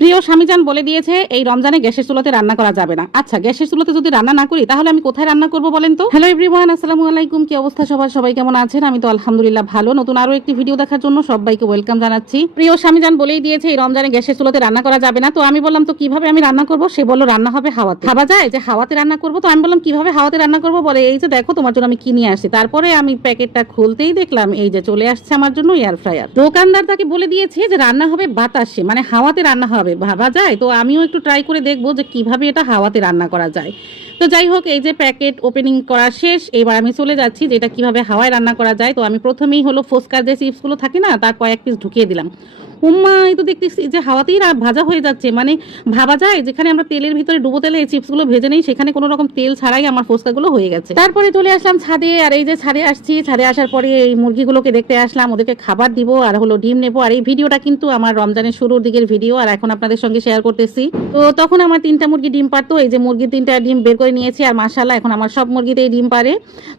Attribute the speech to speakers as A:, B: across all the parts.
A: প্রিয় স্বামীজান বলে দিয়েছে, এই রমজানে গ্যাসের চুলাতে রান্না করা যাবে না। আচ্ছা গ্যাসের চুলাতে যদি রান্না না করি, তাহলে আমি কোথায় রান্না করব বলেন তো? হ্যালো এভরিওয়ান আসসালামু আলাইকুম। কি অবস্থা সবার? সবাই কেমন আছেন? আমি তো আলহামদুলিল্লাহ ভালো। নতুন আরও একটি ভিডিও দেখার জন্য সবাইকে ওয়েলকাম জানাচ্ছি। প্রিয় স্বামীজান বলেই দিয়েছে, এই রমজানে গ্যাসের চুলাতে রান্না করা যাবে না। তো আমি বললাম, তো কীভাবে আমি রান্না করব? সে বলল, রান্না হবে হাওয়াতে। ভাবা যায় যে হাওয়াতে রান্না করব? তো আমি বললাম, কীভাবে হাওয়াতে রান্না করব? বলে, এই যে দেখো, তোমার জন্য আমি কিনে আসি তারপরে আমি প্যাকেটটা খুলতেই দেখলাম, এই যে চলে আসছে আমার জন্য এয়ার ফ্রায়ার দোকানদার তাকে বলে দিয়েছে যে, রান্না হবে বাতাসে। মানে হাওয়াতে রান্না হবে। ভাবা যায়? তো আমিও একটু ট্রাই করে দেখব যে কীভাবে এটা হাওয়াতে রান্না করা যায়। তো যাই হোক, এই যে প্যাকেট ওপেনিং করা শেষ, এবার আমি চলে যাচ্ছি যে এটা কীভাবে হাওয়ায় রান্না করা যায়। তো আমি প্রথমেই হলো ফোসকার যে চিপসগুলো থাকে না, তার কয়েক পিস ঢুকিয়ে দিলাম। উম্মা এই তো দেখতেছি যে হাওয়াতেই ভাজা হয়ে যাচ্ছে। মানে ভাবা যায় যেখানে আমরা তেলের ভিতরে ডুবো তেলে এই চিপসগুলো ভেজে নেই, সেখানে কোনো রকম তেল ছাড়াই আমার ফুচকাগুলো হয়ে গেছে। তারপরে চলে আসলাম ছাদে, আর এই যে ছাদে আসছি, ছাদে আসার পরে এই মুরগিগুলোকে দেখতে আসলাম, ওদেরকে খাবার দিব, আর হলো ডিম নেব। আর এই ভিডিওটা কিন্তু আমার রমজানের শুরুর দিকের ভিডিও, আর এখন আপনাদের সঙ্গে শেয়ার করতেছি। তো তখন আমার তিনটা মুরগি ডিম পারতো এই যে মুরগি তিনটা ডিম বের করে নিয়েছি, আর মাসাল্লাহ এখন আমার সব মুরগিতেই ডিম পারে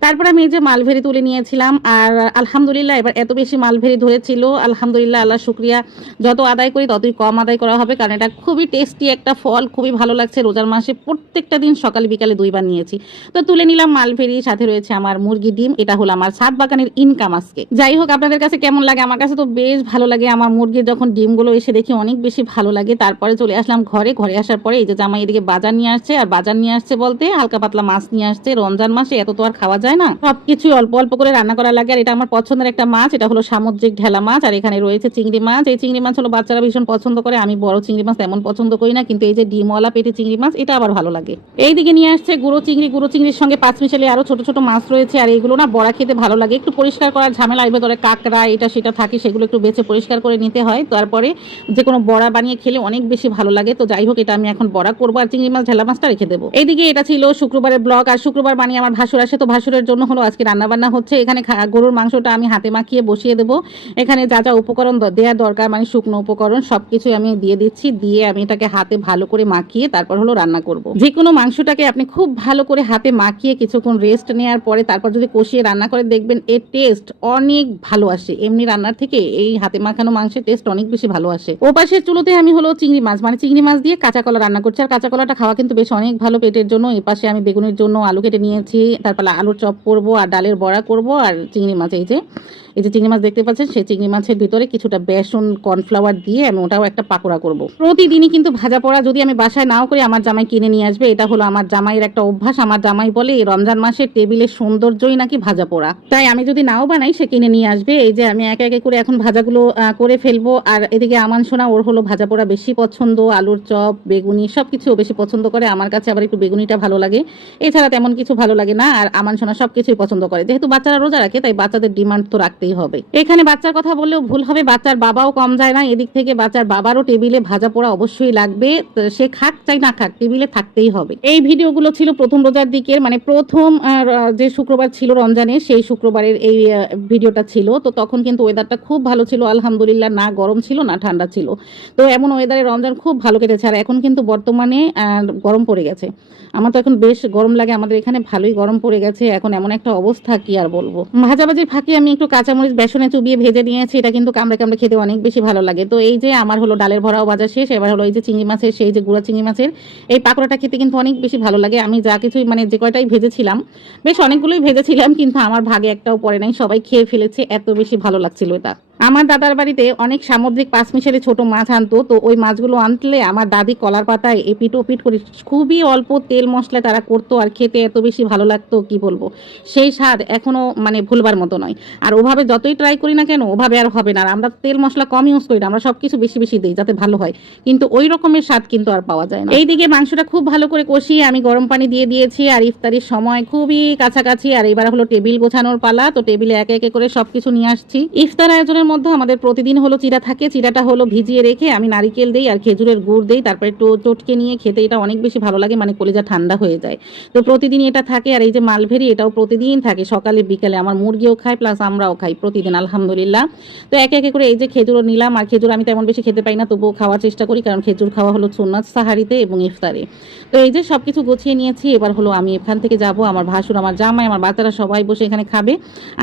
A: তারপরে আমি এই যে মালভেরি তুলে নিয়েছিলাম, আর আলহামদুলিল্লাহ এবার এত বেশি মালভেরি ধরেছিল, আলহামদুলিল্লাহ, আল্লাহ শুক্রিয়া। যত আদায় করি ততই কম আদায় করা হবে, কারণ এটা খুবই টেস্টি একটা ফল, খুবই ভালো লাগছে। রোজার মাসে প্রত্যেকটা দিন সকালে বিকালে দুইবার নিয়েছি। তো তুলে নিলাম মালভেরি, সাথে রয়েছে আমার মুরগি ডিম, এটা হলো আমার ছাদ বাগানের ইনকাম আজকে। যাই হোক, আপনাদের কাছে কেমন লাগে? আমার কাছে তো বেশ ভালো লাগে। আমার মুরগির যখন ডিমগুলো এসে দেখি অনেক বেশি ভালো লাগে। তারপরে চলে আসলাম ঘরে। ঘরে আসার পরে এই যে জামাই এদিকে বাজার নিয়ে আসছে, আর বাজার নিয়ে আসছে বলতে হালকা পাতলা মাছ নিয়ে আসছে। রমজান মাসে এত তো আর খাওয়া যায় না। সবকিছুই অল্প অল্প করে রান্না করা লাগে। আর এটা আমার পছন্দের একটা মাছ, এটা হলো সামুদ্রিক ঢেলা মাছ। আর এখানে রয়েছে চিংড়ি মাছ। এই চিংড়ি মাছ হলো বাচ্চারা ভীষণ পছন্দ করে, আমি বড় চিংড়ি মাছ তেমন পছন্দ করি না, কিন্তু এই যে ডিমওয়ালা পেটে চিংড়ি মাছ, এটা আবার ভালো লাগে। এইদিকে নিয়ে আসছে গুঁড়ো চিংড়ি, গুঁড়ো চিংড়ির সঙ্গে পাঁচ মিশালি আরও ছোট ছোট মাছ রয়েছে, আর এইগুলো না বড়া খেতে ভালো লাগে। একটু পরিষ্কার করার ঝামেলা এর ভেতরে কাঁকড়া, এটা সেটা থাকে, সেগুলো একটু বেছে পরিষ্কার করে নিতে হয়। তারপরে যে কোনো বড়া বানিয়ে খেলে অনেক বেশি ভালো লাগে, তো যাই হোক, এটা আমি এখন বড়া করব আর চিংড়ি মাছ ঝালা মাছটা রেখে দেবো। এইদিকে এটা ছিল শুক্রবারের ব্লগ, আর শুক্রবার বানিয়ে আমার ভাসুর আসে, তো ভাসুরের জন্য হলো আজকে রান্নাবান্না হচ্ছে। এখানে গরুর মাংসটা আমি হাতে মাখিয়ে বসিয়ে দেবো। এখানে যা যা উপকরণ দেওয়া দরকার মানে শুকনো উপকরণ সবকিছু আমি দিয়ে দিচ্ছি, দিয়ে আমি এটাকে হাতে ভালো করে মাখিয়ে তারপর হলো রান্না করব। যে কোনো মাংসটাকে আপনি খুব ভালো করে হাতে মাখিয়ে কিছুক্ষণ রেস্ট নেওয়ার পরে তারপর যদি কষিয়ে রান্না করে দেখবেন এর টেস্ট অনেক ভালো আসে। এমনি রান্নার থেকে এই হাতে মাখানো মাংসের টেস্ট অনেক বেশি ভালো আসে। ও পাশের চুলোতে আমি হলো চিংড়ি মাছ মানে চিংড়ি মাছ দিয়ে কাঁচা কলা রান্না করছি। আর কাঁচা কলাটা খাওয়া কিন্তু বেশ অনেক ভালো পেটের জন্য। এ পাশে আমি বেগুনের জন্য আলু কেটে নিয়েছি, তারপরে আলুর চপ করব, আর ডালের বড়া করব, আর চিংড়ি মাছ এই যে। এই যে চিংড়ি মাছ দেখতে পাচ্ছেন, সেই চিংড়ি মাছের ভিতরে কিছুটা বেসন, কর্নফ্লাওয়ার দিয়ে আমি ওটাও একটা পাকোড়া করব। প্রতিদিনই কিন্তু ভাজা পোড়া যদি আমি বাসায় নাও করি, আমার জামাই কিনে নিয়ে আসবে। এটা হলো আমার জামাইয়ের একটা অভ্যাস। আমার জামাই বলে, এই রমজান মাসের টেবিলের সৌন্দর্যই নাকি ভাজা পোড়া? তাই আমি যদি নাও বানাই, সে কিনে নিয়ে আসবে। এই যে আমি একে একে করে এখন ভাজাগুলো করে ফেলব। আর এদিকে আমান সোনা, ওর হলো ভাজা পোড়া বেশি পছন্দ। আলুর চপ, বেগুনি সব কিছু বেশি পছন্দ করে। আমার কাছে আবার একটু বেগুনিটা ভালো লাগে। এছাড়া তেমন কিছু ভালো লাগে না। আর আমান সোনা সব কিছুই পছন্দ করে। যেহেতু বাচ্চারা রোজা রাখে, তাই বাচ্চাদের ডিমান্ড তো রাখতেই হবে। এখানে বাচ্চার কথা বললেও ভুল হবে, বাচ্চার বাবাও কম যায় না, এদিক থেকে বাচ্চার বাবারও টেবিলে ভাজা পোড়া অবশ্যই লাগবে সে খাক চাই না খাক, টেবিলে থাকতেই হবে। এই ভিডিওগুলো ছিল প্রথম রোজার দিকের মানে প্রথম যে শুক্রবার ছিল রমজানে, সেই শুক্রবারের এই ভিডিওটা ছিল, তো তখন কিন্তু ওয়েদারটা খুব ভালো ছিল, আলহামদুলিল্লাহ না গরম ছিল, না ঠান্ডা ছিল। তো এমন ওয়েদারে রমজান খুব ভালো কেটেছে, আর এখন কিন্তু বর্তমানে গরম পড়ে গেছে। আমার তো এখন বেশ গরম লাগে, আমাদের এখানে ভালোই গরম পড়ে গেছে, এখন এমন একটা অবস্থা কি আর বলব? ভাজাভাজির ফাঁকে আমি একটু কাঁচামরিচ বেসনে চুবিয়ে ভেজে নিয়েছি, এটা কিন্তু কামড়ে কামড়ে খেতে অনেক বেশি ভালো লাগে। তো এই যে আমার হলো ডালের ভরাও বাজার শেষ, এবার হলো এই যে চিংড়ি মাছের, সেই যে গুঁড়া চিংড়ি মাছের, এই পাকোড়াটা খেতে কিন্তু অনেক বেশি ভালো লাগে। আমি যা কিছুই মানে যে কয়টাই ভেজেছিলাম, বেশ অনেকগুলোই ভেজেছিলাম, কিন্তু আমার ভাগে একটাও পড়ে নাই। সবাই খেয়ে ফেলেছে, এত বেশি ভালো লাগছিল এটা। আমার দাদার বাড়িতে অনেক সামুদ্রিক পাঁচ মিশালি ছোট মাছ আনতো, তো ওই মাছগুলো আনলে আমার দাদি কলার পাতায় এপিট ওপিট করে খুবই অল্প তেল মশলা তারা করতো আর খেতে এত বেশি ভালো লাগতো, কি বলব? সেই স্বাদ এখনও মানে ভুলবার মতো নয়। আর ওভাবে যতই ট্রাই করি না কেন, ওভাবে আর হবে না। আর আমরা তেল মশলা কম ইউজ করি না, আমরা সব কিছু বেশি বেশি দিই যাতে ভালো হয়। কিন্তু ওই রকমের স্বাদ কিন্তু আর পাওয়া যায় না। এইদিকে মাংসটা খুব ভালো করে কষিয়ে আমি গরম পানি দিয়ে দিয়েছি আর ইফতারির সময় খুবই কাছাকাছি। আর এবার হলো টেবিল গোছানোর পালা, তো টেবিলে একে একে করে সবকিছু নিয়ে আসছি। ইফতার আয়োজনের মধ্যে আমাদের প্রতিদিন হলো চিরা থাকে। চিরাটা হলো ভিজিয়ে রেখে আমি নারিকেল দেই আর খেজুরের গুড় দেই, তারপরে একটু চটকে নিয়ে খেতে এটা অনেক বেশি ভালো লাগে মানে কলিজা ঠান্ডা হয়ে যায়। তো প্রতিদিন এটা থাকে আর এই যে মালভেরি এটাও প্রতিদিন থাকে, সকালে, বিকালে আমার মুরগিও খায়, প্লাস আমরাও খাই প্রতিদিন, আলহামদুলিল্লাহ। তো একে একে করে এই যে খেজুরও নিলাম, আর খেজুর আমি তেমন বেশি খেতে পাই না, তবুও খাওয়ার চেষ্টা করি, কারণ খেজুর খাওয়া হলো সুন্নাত সাহারিতে এবং ইফতারে। তো এই যে সব কিছু গুছিয়ে নিয়েছি, এবার হলো আমি এখান থেকে যাব, আমার ভাসুর, আমার জামাই, আমার বাচ্চারা সবাই বসে এখানে খাবে।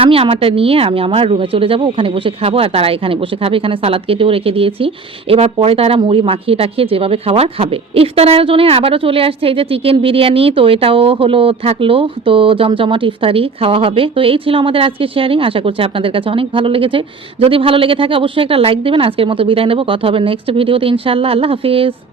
A: আমি আমারটা নিয়ে আমি আমার রুমে চলে যাব, ওখানে বসে খাব। আর তারা এখানে বসে খাবে। এখানে সালাদ কেটেও রেখে দিয়েছি। এবার পরে তারা মুড়ি মাখিয়ে টাখিয়ে যেভাবে খাবার খাবে। ইফতার আয়োজনে আবারও চলে আসছে এই যে চিকেন বিরিয়ানি। তো এটাও হলো, থাকল। তো জমজমাট ইফতারি খাওয়া হবে। তো এই ছিল আমাদের আজকে শেয়ারিং আশা করছি আপনাদের কাছে অনেক ভালো লেগেছে। যদি ভালো লেগে থাকে অবশ্যই একটা লাইক দেবেন। আজকের মতো বিদায় নেব। কথা হবে নেক্সট ভিডিওতে ইনশাল্লাহ আল্লাহ হাফিজ।